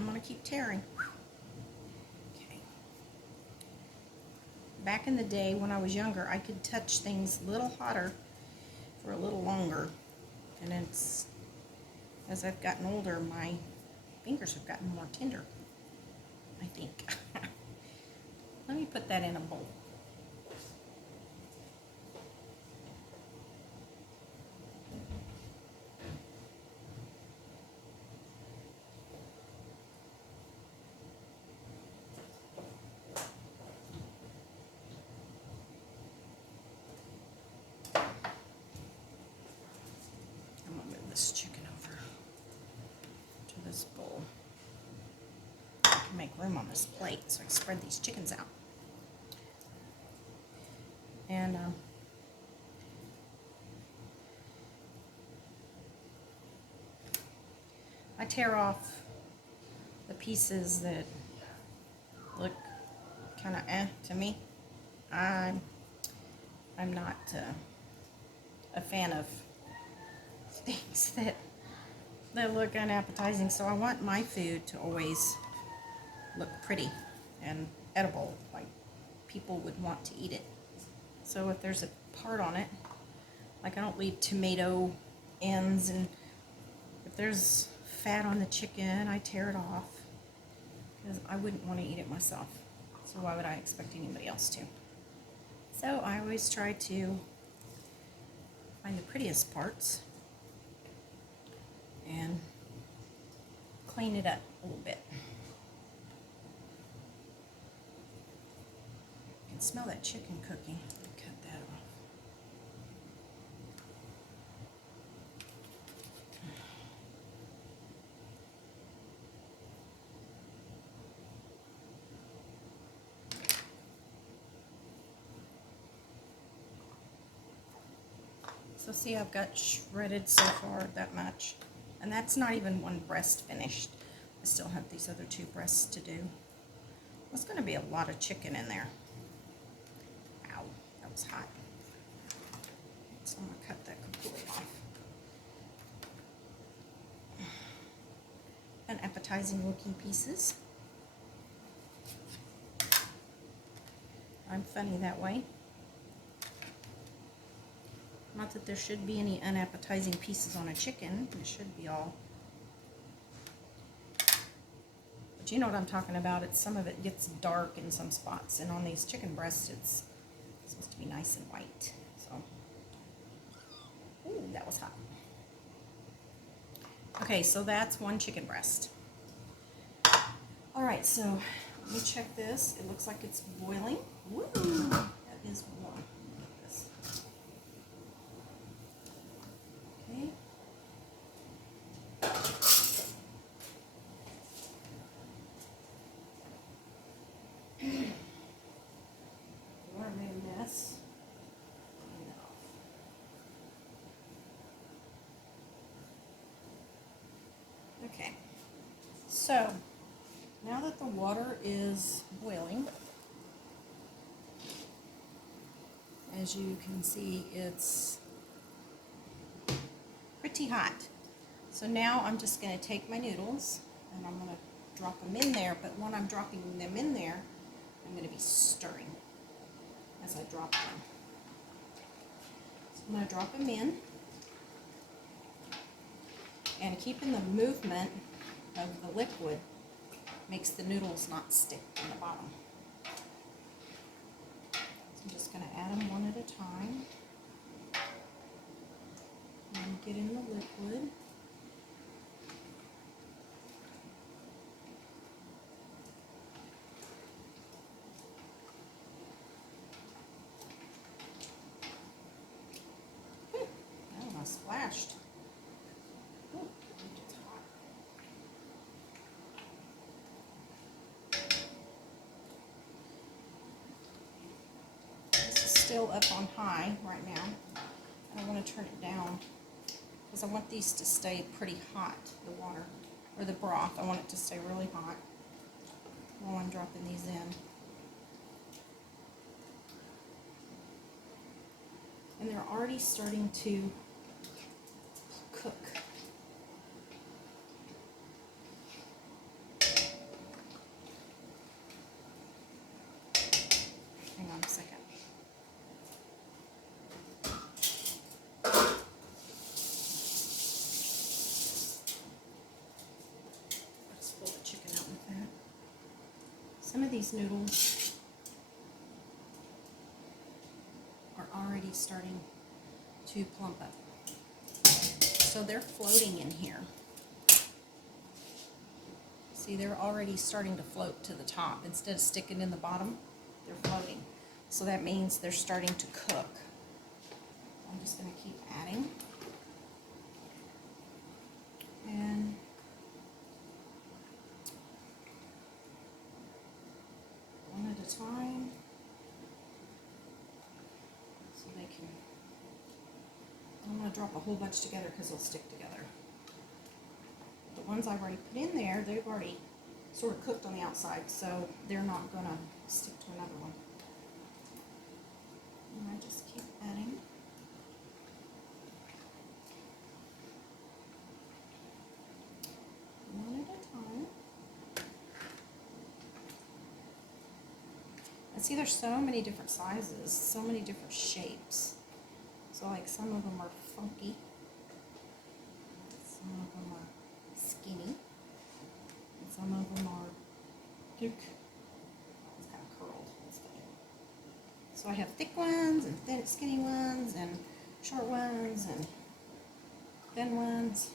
I'm going to keep tearing. Okay. Back in the day when I was younger, I could touch things a little hotter for a little longer. And it's, as I've gotten older, my fingers have gotten more tender, I think. Let me put that in a bowl. I'm going to move this chicken over to this bowl. I can make room on this plate so I can spread these chickens out. And I tear off the pieces that look kind of to me. I'm not a fan of things that look unappetizing, so I want my food to always look pretty and edible, like people would want to eat it. So if there's a part on it, like I don't leave tomato ends, and if there's fat on the chicken, I tear it off because I wouldn't want to eat it myself. So why would I expect anybody else to? So I always try to find the prettiest parts and clean it up a little bit. You can smell that chicken cooking. Cut that off. So see, I've got shredded so far that much. And that's not even one breast finished. I still have these other two breasts to do. There's going to be a lot of chicken in there. Ow, that was hot. So I'm going to cut that completely off. Unappetizing looking pieces. I'm funny that way. Not that there should be any unappetizing pieces on a chicken. It should be all. But you know what I'm talking about. It's some of it gets dark in some spots, and on these chicken breasts, it's supposed to be nice and white. So, ooh, that was hot. Okay, so that's one chicken breast. All right, so let me check this. It looks like it's boiling. Woo, that is warm. Look at this. Okay. Water made a mess. Okay, so now that the water is boiling, as you can see, it's pretty hot. So now I'm just going to take my noodles and I'm going to drop them in there, but when I'm dropping them in there, I'm going to be stirring as I drop them. So I'm going to drop them in, and keeping the movement of the liquid makes the noodles not stick in the bottom. So I'm just going to add them one at a time and get in the liquid. That one I splashed. Ooh, it's hot. This is still up on high right now. I want to turn it down because I want these to stay pretty hot, the water, or the broth. I want it to stay really hot while I'm dropping these in. And they're already starting to cook. these noodles are already starting to plump up. So they're floating in here. See, they're already starting to float to the top. Instead of sticking in the bottom, they're floating. So that means they're starting to cook. I'm just going to keep adding. And one at a time. So they can, I'm going to drop a whole bunch together because they'll stick together. The ones I've already put in there, they've already sort of cooked on the outside, so they're not going to stick to another one. And I just keep adding. One at a time. And see, there's so many different sizes, so many different shapes. So like some of them are funky. Some of them are skinny. And some of them are thick. It's kind of curled instead. So I have thick ones and thin, skinny ones and short ones and thin ones.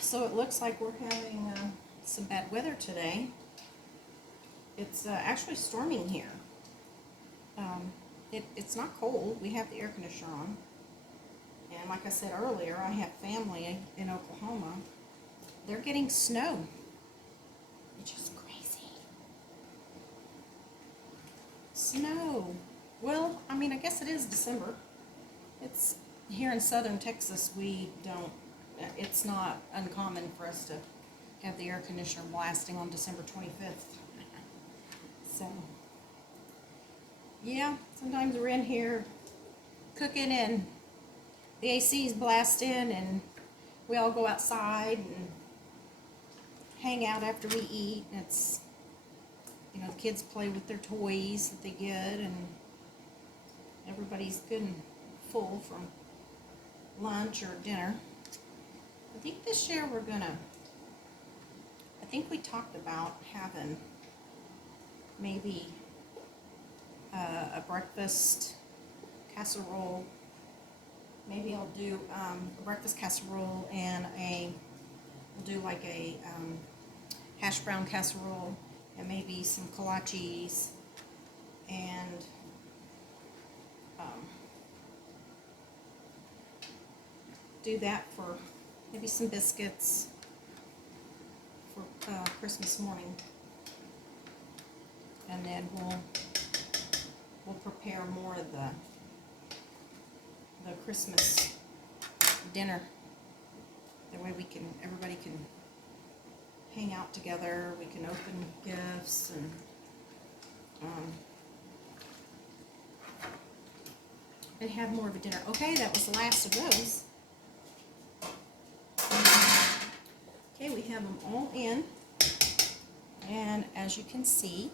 So it looks like we're having some bad weather today. It's actually storming here. It's not cold. We have the air conditioner on. And like I said earlier, I have family in Oklahoma. They're getting snow, which is crazy. Snow. Well, I mean, I guess it is December. It's here in southern Texas, we don't, it's not uncommon for us to have the air conditioner blasting on December 25th. So, yeah, sometimes we're in here cooking and the AC's blasting and we all go outside and hang out after we eat. And it's, you know, the kids play with their toys that they get and everybody's good and full from lunch or dinner. I think this year we're gonna, I think we talked about having maybe a breakfast casserole. Maybe I'll do a breakfast casserole and we'll do like a hash brown casserole and maybe some kolaches and do that for maybe some biscuits for Christmas morning, and then we'll prepare more of the Christmas dinner. That way everybody can hang out together. We can open gifts and have more of a dinner. Okay, that was the last of those. Okay, we have them all in, and as you can see,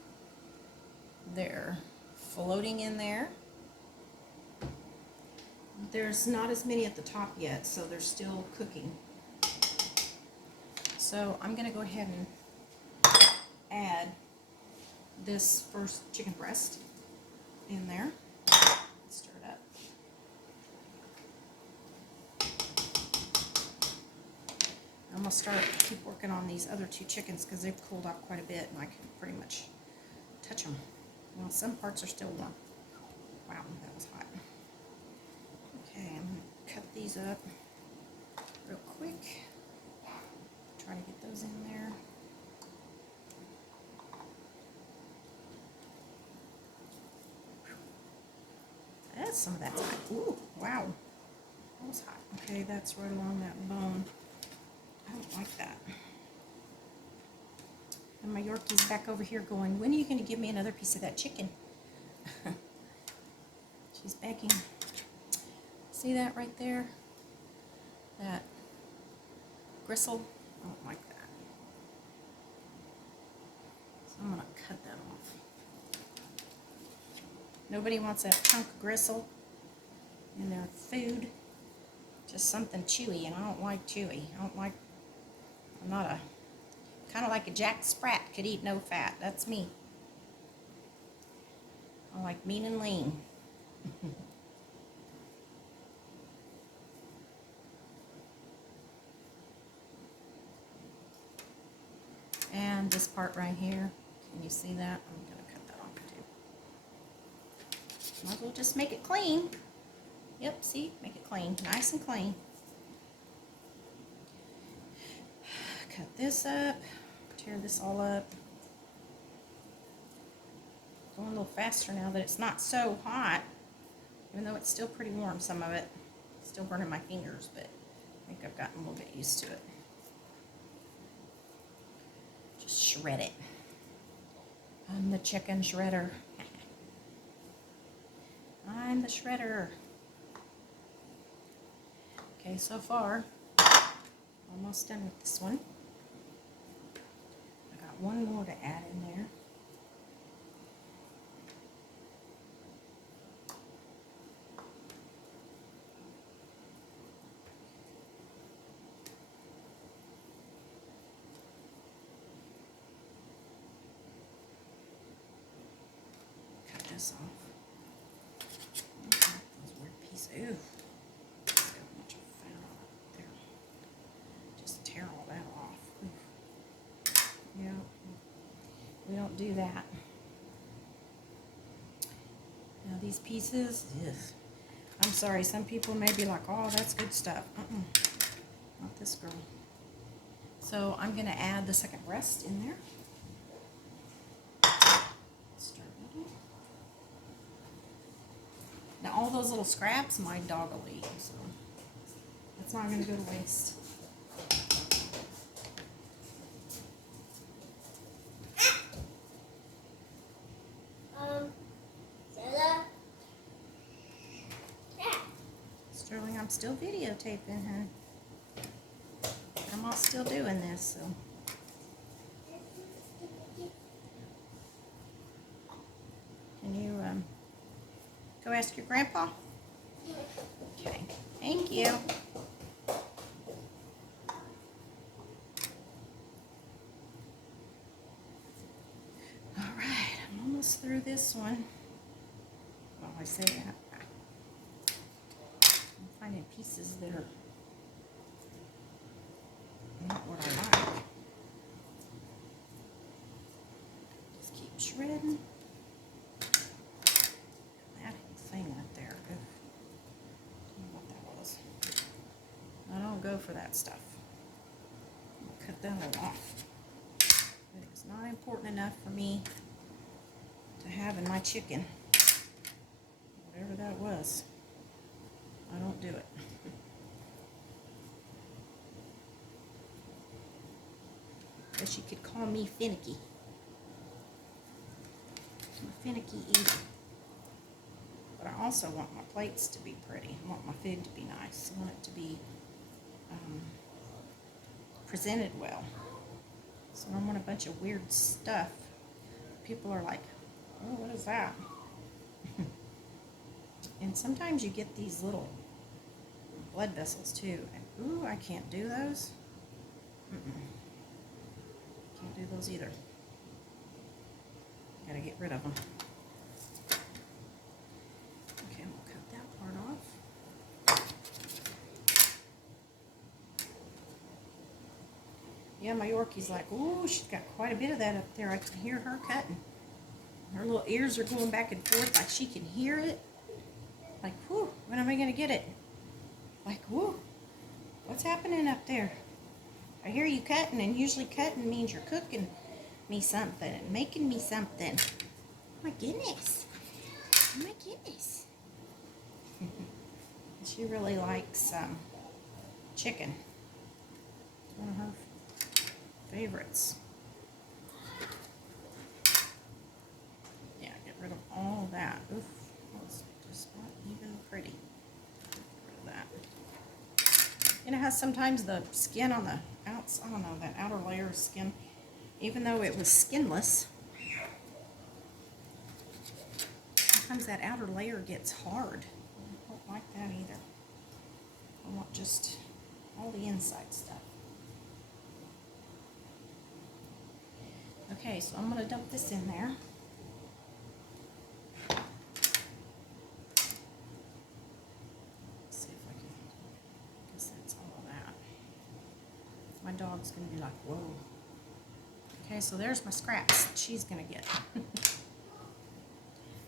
they're floating in there. There's not as many at the top yet, so they're still cooking. So I'm going to go ahead and add this first chicken breast in there. Stir it up. I'm going to keep working on these other two chickens because they've cooled off quite a bit and I can pretty much touch them. Well, some parts are still warm. Wow, that was hot. Okay, I'm going to cut these up real quick. Try to get those in there. That's some of that time. Ooh, wow. That was hot. Okay, that's right along that bone. I don't like that. And my Yorkie's back over here going, when are you going to give me another piece of that chicken? She's begging. See that right there? That gristle? I don't like that. So I'm going to cut that off. Nobody wants that chunk of gristle in their food. Just something chewy, and I don't like chewy. I'm not a, kind of like a Jack Sprat, could eat no fat. That's me. I like mean and lean. And this part right here, can you see that? I'm going to cut that off too. Might as well just make it clean. Yep, see? Make it clean. Nice and clean. Cut this up. Tear this all up. Going a little faster now that it's not so hot. Even though it's still pretty warm, some of it. Still burning my fingers, but I think I've gotten a little bit used to it. Just shred it. I'm the chicken shredder. I'm the shredder. Okay, so far, almost done with this one. I got one more to add in there. Cut this off. Those weird pieces. Ooh. It's got a bunch of fat on it there. Just tear all that off. Oof. Yeah. We don't do that. Now these pieces, ugh. I'm sorry, some people may be like, oh, that's good stuff. Not this girl. So I'm going to add the second breast in there. Start it. Now all those little scraps, my dog will eat, so that's not going to go to waste. Sterling, I'm still videotaping her. I'm all still doing this, so. Can you go ask your grandpa? Okay, thank you. All right, I'm almost through this one. Well, I say that. I'm finding pieces that are not what I like. Just keep shredding. That thing right there. Ugh. I don't know what that was. I don't go for that stuff. I'll cut that all off. But it's not important enough for me to have in my chicken. Whatever that was. I don't do it. Guess you could call me finicky. I'm a finicky eater. But I also want my plates to be pretty. I want my food to be nice. I want it to be presented well. So I don't want a bunch of weird stuff. People are like, oh, what is that? And sometimes you get these little blood vessels too. And, ooh, I can't do those. Can't do those either. Gotta get rid of them. Okay, I'm gonna cut that part off. Yeah, my Yorkie's like, ooh, she's got quite a bit of that up there. I can hear her cutting. Her little ears are going back and forth like she can hear it. Like, whew, when am I gonna get it? Like, whew, what's happening up there? I hear you cutting, and usually cutting means you're cooking me something and making me something. Oh my goodness. Oh my goodness. She really likes chicken. It's one of her favorites. Yeah, get rid of all that. Oof, that was just not even pretty. Get rid of that. You know how sometimes the skin on the outside, I don't know, that outer layer of skin, even though it was skinless, sometimes that outer layer gets hard. I don't like that either. I want just all the inside stuff. Okay, so I'm going to dump this in there. See if I can, guess that's all of that. My dog's going to be like, whoa. Okay, so there's my scraps that she's going to get.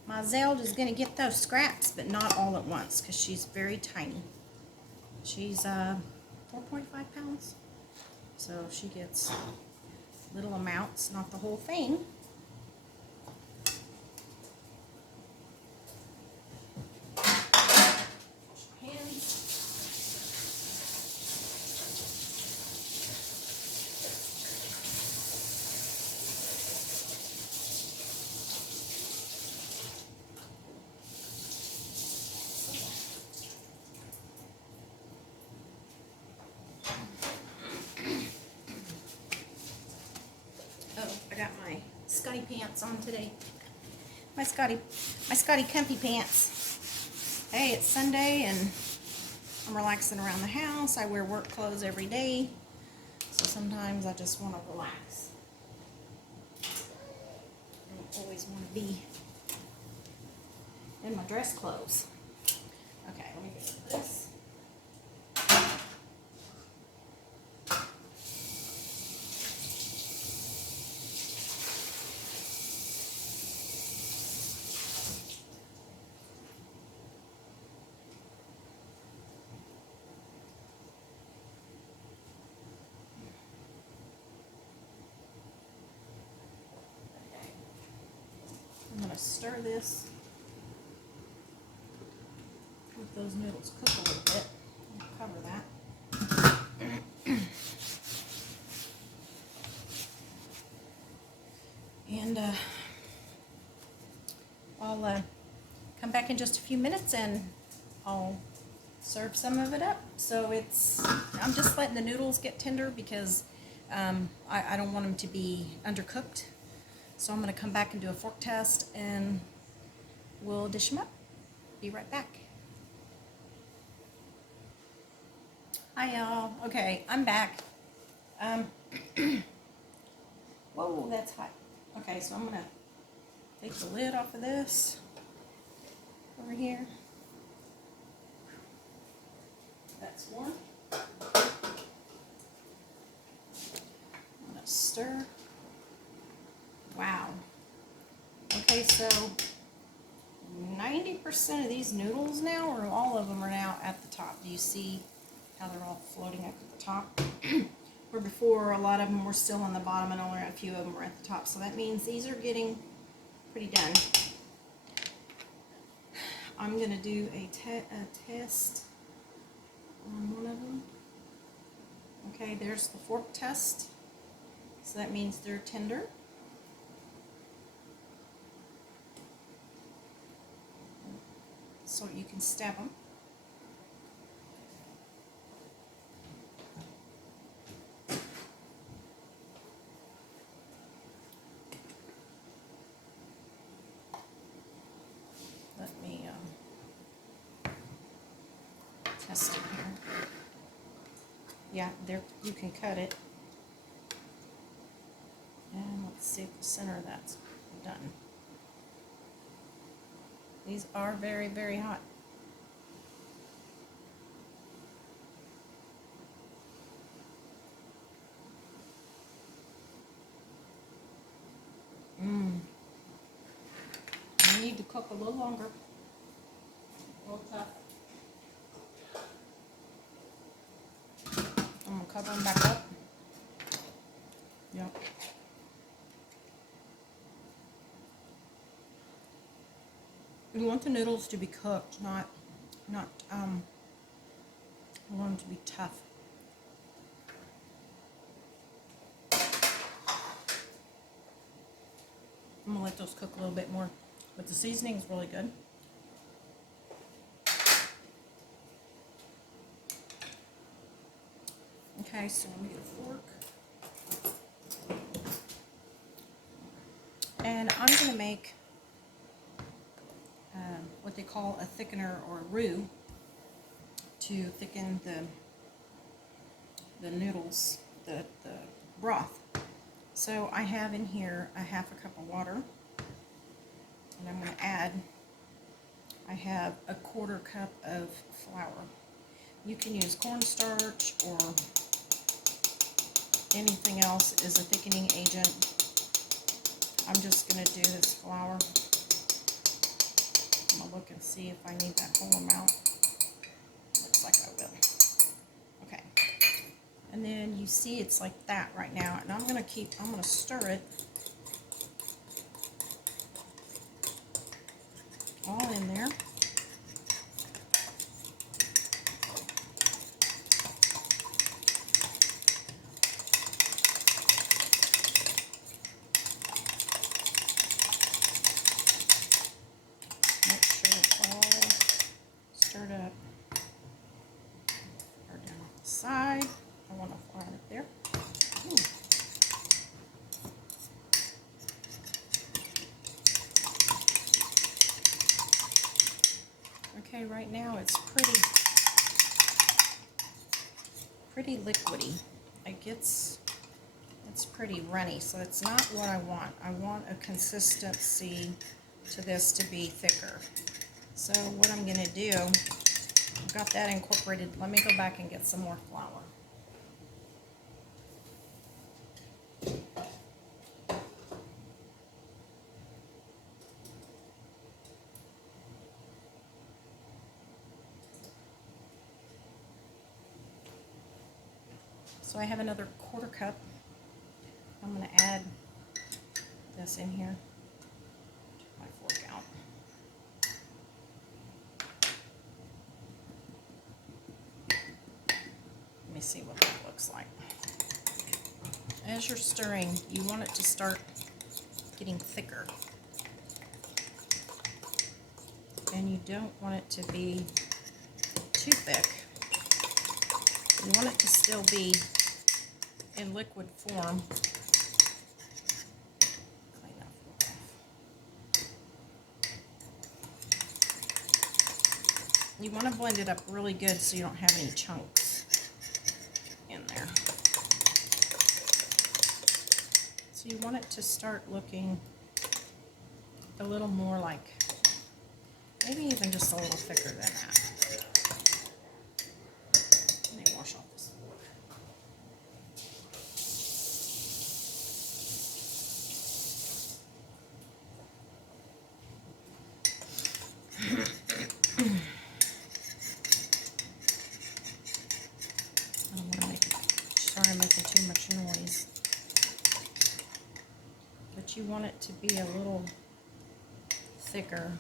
My Zelda's going to get those scraps, but not all at once because she's very tiny. She's 4.5 pounds, so she gets little amounts, not the whole thing. I got my Scotty pants on today. My Scotty comfy pants. Hey, it's Sunday and I'm relaxing around the house. I wear work clothes every day, so sometimes I just want to relax. I don't always want to be in my dress clothes. Okay, let me get this. I'm going to stir this with those noodles cook a little bit. I'll cover that. And I'll come back in just a few minutes and I'll serve some of it up. So I'm just letting the noodles get tender because I don't want them to be undercooked. So I'm going to come back and do a fork test and we'll dish them up. Be right back. Hi y'all. Okay, I'm back. Whoa, that's hot. Okay, so I'm going to take the lid off of this over here. That's warm. I'm going to stir. Wow. Okay, so 90% of these noodles now, or all of them, are now at the top. Do you see how they're all floating up at the top? Where before, a lot of them were still on the bottom and only a few of them were at the top. So that means these are getting pretty done. I'm going to do a test on one of them. Okay, there's the fork test. So that means they're tender. So you can stab them. Let me test it here. Yeah, there you can cut it. And let's see if the center of that's done. These are very, very hot. I need to cook a little longer. A little tough. I'm going to cover them back up. Yep. You want the noodles to be cooked, not you want them to be tough. I'm gonna let those cook a little bit more, but the seasoning is really good. Okay, so let me get a fork. And I'm gonna make what they call a thickener or a roux to thicken the noodles, the broth. So I have in here a half a cup of water, and I'm going to add, I have a 1/4 cup of flour. You can use cornstarch or anything else as a thickening agent. I'm just going to do this flour. I'm going to look and see if I need that whole amount. Looks like I will. Okay. And then you see it's like that right now. And I'm going to stir it all in there. Make sure it's all stirred up. Or down the side. I want to fry it there. Ooh. Okay, right now it's pretty liquidy. It's pretty runny, so it's not what I want. I want a consistency to this to be thicker. So what I'm going to do, I've got that incorporated. Let me go back and get some more flour. So I have another 1/4 cup. I'm going to add this in here. Take my fork out. Let me see what that looks like. As you're stirring, you want it to start getting thicker. And you don't want it to be too thick. You want it to still be in liquid form. Clean that off. You want to blend it up really good so you don't have any chunks in there. So you want it to start looking a little more like, maybe even just a little thicker than that. Let me wash off this fork. I don't want to sorry I'm making too much noise. But you want it to be a little thicker.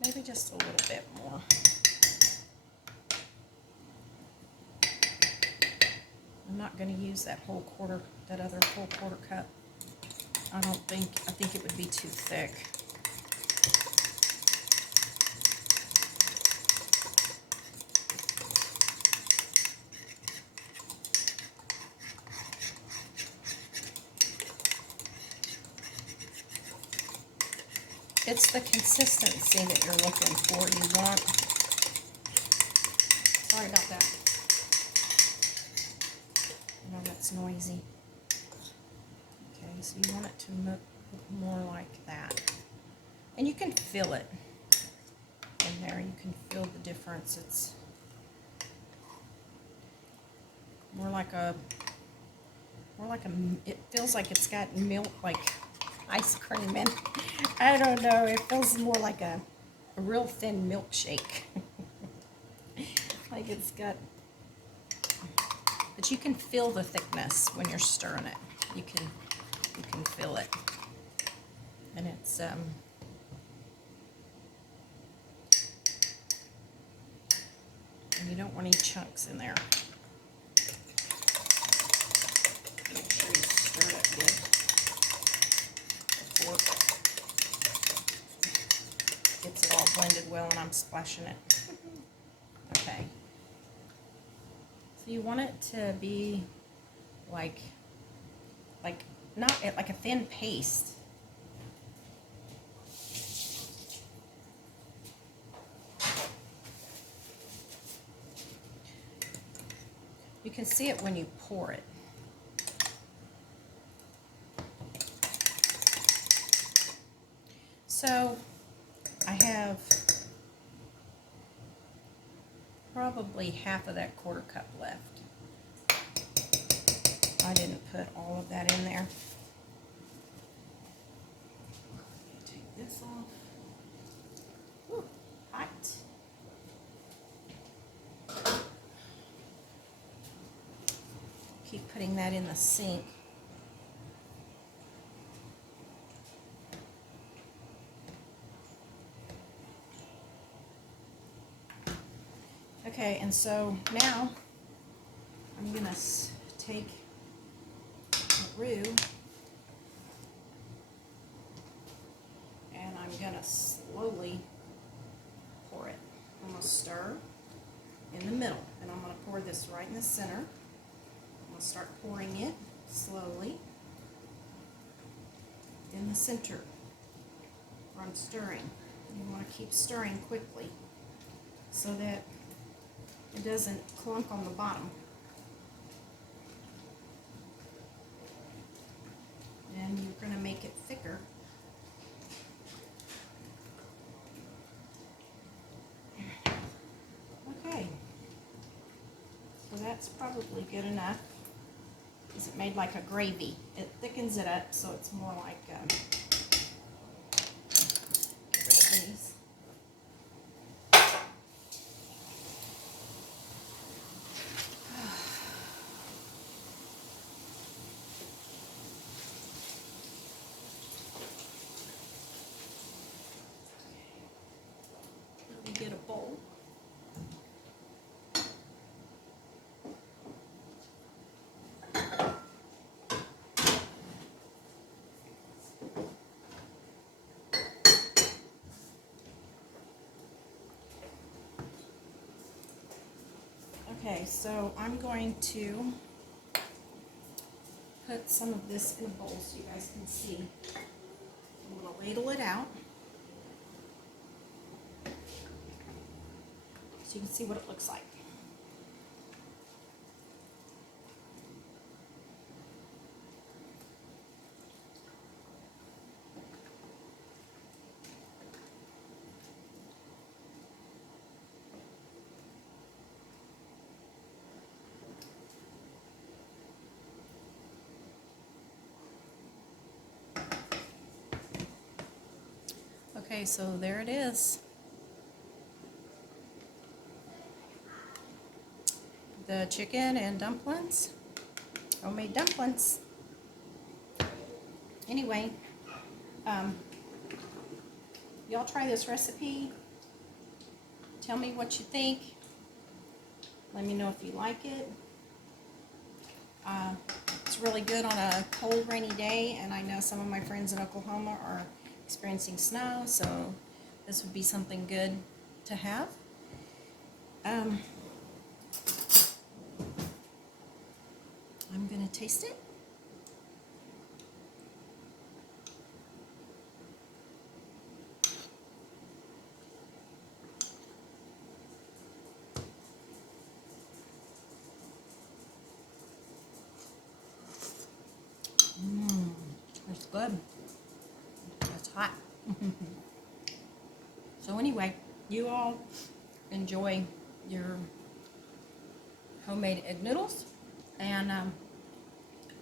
Maybe just a little bit more. I'm not going to use that whole that other whole 1/4 cup. I think it would be too thick. It's the consistency that you're looking for. You want, sorry about that. I know that's noisy. Okay, so you want it to look more like that. And you can feel it in there. You can feel the difference. It's more like it feels like it's got milk, like ice cream in. I don't know, it feels more like a real thin milkshake. Like it's got, but you can feel the thickness when you're stirring it. You can feel it. And it's and you don't want any chunks in there. Make sure you stir it good. blended well and I'm splashing it. Okay. So you want it to be like not like a thin paste. You can see it when you pour it. So I have probably half of that quarter cup left. I didn't put all of that in there. Take this off. Ooh, hot. Keep putting that in the sink. Okay, and so now I'm going to take the roux and I'm going to slowly pour it. I'm going to stir in the middle, and I'm going to pour this right in the center. I'm going to start pouring it slowly in the center where I'm stirring. You want to keep stirring quickly so that it doesn't clunk on the bottom. And you're going to make it thicker. Okay. So that's probably good enough. Is it made like a gravy? It thickens it up so it's more like, get rid of these. Let me get a bowl. Okay, so I'm going to put some of this in a bowl so you guys can see. I'm going to ladle it out so you can see what it looks like. Okay, so there it is. The chicken and dumplings, homemade dumplings. Anyway, y'all try this recipe. Tell me what you think. Let me know if you like it. It's really good on a cold, rainy day, and I know some of my friends in Oklahoma are experiencing snow, so this would be something good to have. I'm gonna taste it. It's good. It's hot. So anyway, you all enjoy your homemade egg noodles, and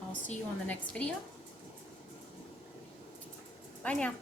I'll see you on the next video. Bye now.